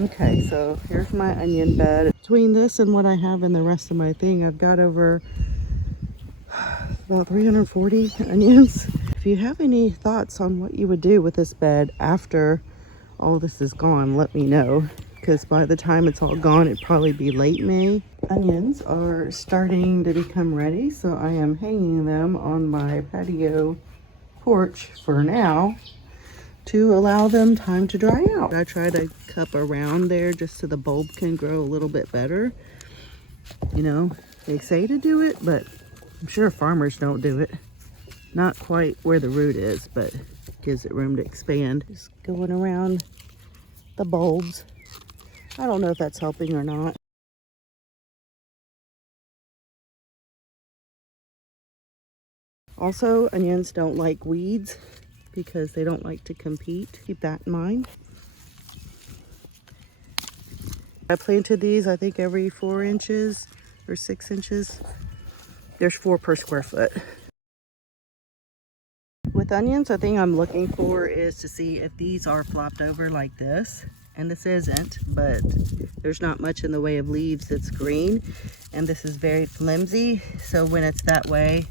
Okay, so here's my onion bed. Between this and what I have in the rest of my thing, I've got over about 340 onions. If you have any thoughts on what you would do with this bed after all this is gone, let me know, because by the time it's all gone, it'd probably be late May. Onions are starting to become ready, so I am hanging them on my patio porch for now to allow them time to dry out. I try to cup around there just so the bulb can grow a little bit better. You know, they say to do it, but I'm sure farmers don't do it. Not quite where the root is, but gives it room to expand. Just going around the bulbs. I don't know if that's helping or not. Also, onions don't like weeds because they don't like to compete. Keep that in mind. I planted these, I think, every 4 inches or 6 inches. There's 4 per square foot. With onions, the thing I'm looking for is to see if these are flopped over like this. And this isn't, but there's not much in the way of leaves that's green. And this is very flimsy, so when it's that way,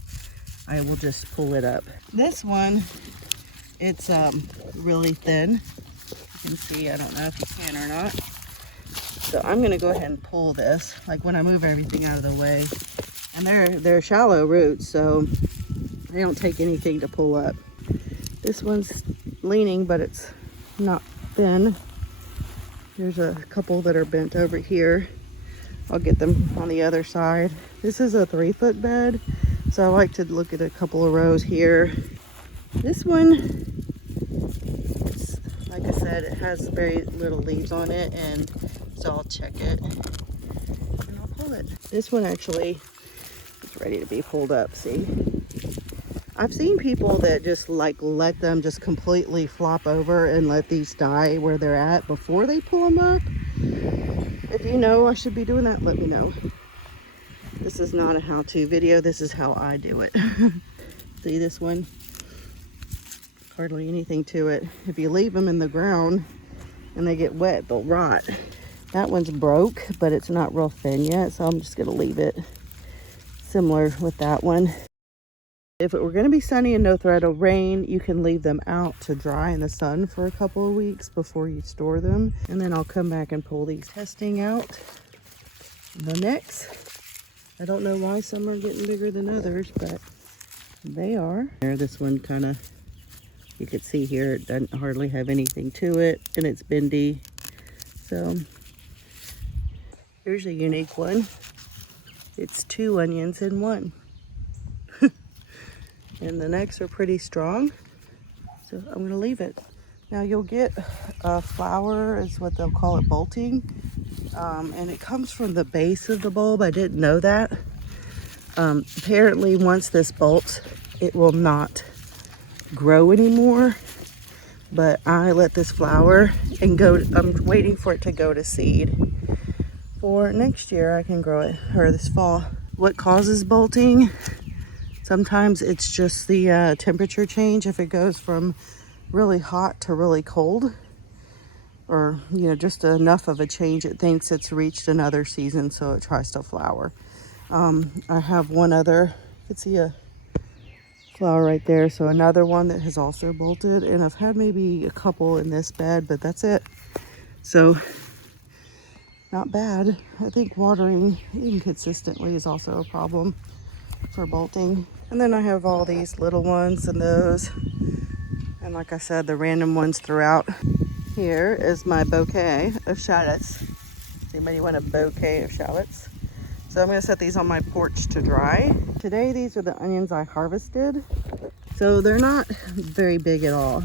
I will just pull it up. This one, it's really thin. You can see, I don't know if you can or not. So I'm gonna go ahead and pull this, like when I move everything out of the way. And they're shallow roots, so they don't take anything to pull up. This one's leaning, but it's not thin. There's a couple that are bent over here. I'll get them on the other side. This is a 3-foot bed, so I like to look at a couple of rows here. This one, like I said, it has very little leaves on it, and so I'll check it and I'll pull it. This one actually is ready to be pulled up, see? I've seen people that just like let them just completely flop over and let these die where they're at before they pull them up. If you know I should be doing that, let me know. This is not a how-to video, this is how I do it. See this one? Hardly anything to it. If you leave them in the ground and they get wet, they'll rot. That one's broke, but it's not real thin yet, so I'm just gonna leave it. Similar with that one. If it were going to be sunny and no threat of rain, you can leave them out to dry in the sun for a couple of weeks before you store them. And then I'll come back and pull these testing out. The next, I don't know why some are getting bigger than others, but they are. This one kind of, you can see here, it doesn't hardly have anything to it, and it's bendy. So here's a unique one. It's 2 onions in one. And the necks are pretty strong, so I'm going to leave it. Now you'll get a flower, is what they'll call it, bolting, and it comes from the base of the bulb. I didn't know that. Apparently once this bolts, it will not grow anymore, but I let this flower and I'm waiting for it to go to seed. For next year I can grow it, or this fall. What causes bolting? Sometimes it's just the temperature change. If it goes from really hot to really cold, or you know, just enough of a change, it thinks it's reached another season, so it tries to flower. I have one other, you can see a flower right there, so another one that has also bolted, and I've had maybe a couple in this bed, but that's it. So not bad. I think watering inconsistently is also a problem for bolting. And then I have all these little ones and those, and like I said, the random ones throughout. Here is my bouquet of shallots. Does anybody want a bouquet of shallots? So I'm going to set these on my porch to dry. Today these are the onions I harvested, so they're not very big at all,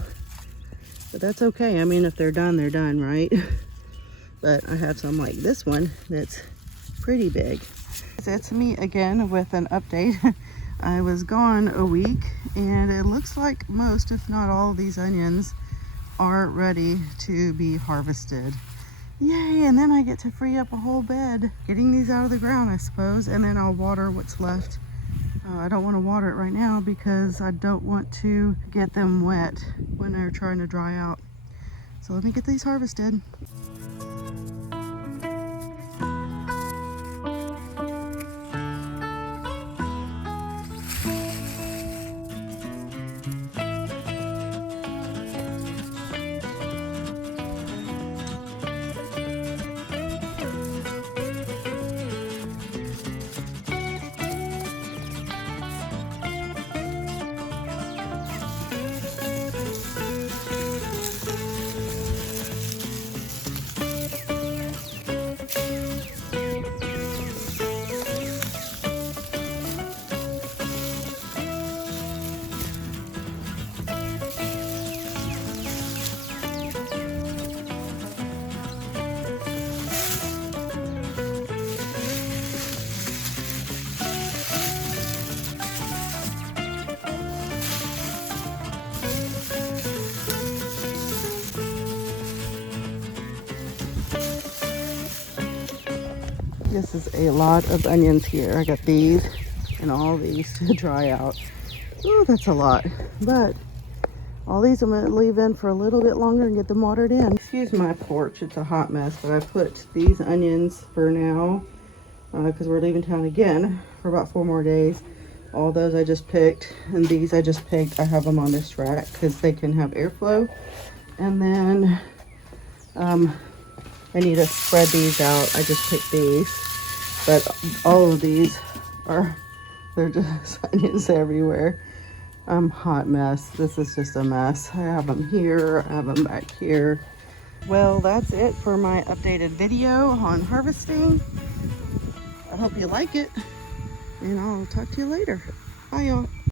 but that's okay. I mean, if they're done, right? But I have some like this one that's pretty big. It's me again with an update. I was gone a week, and it looks like most, if not all, of these onions are ready to be harvested. Yay! And then I get to free up a whole bed. Getting these out of the ground, I suppose, and then I'll water what's left. I don't want to water it right now because I don't want to get them wet when they're trying to dry out. So let me get these harvested. This is a lot of onions here. I got these and all these to dry out. Oh, that's a lot. But all these I'm gonna leave in for a little bit longer and get them watered in. Excuse my porch, it's a hot mess, but I put these onions for now because we're leaving town again for about 4 more days. All those I just picked, and these I just picked. I have them on this rack because they can have airflow. And then I need to spread these out. I just picked these, but all of these they're just onions everywhere. Hot mess. This is just a mess. I have them here, I have them back here. Well, that's it for my updated video on harvesting. I hope you like it, and I'll talk to you later. Bye, y'all.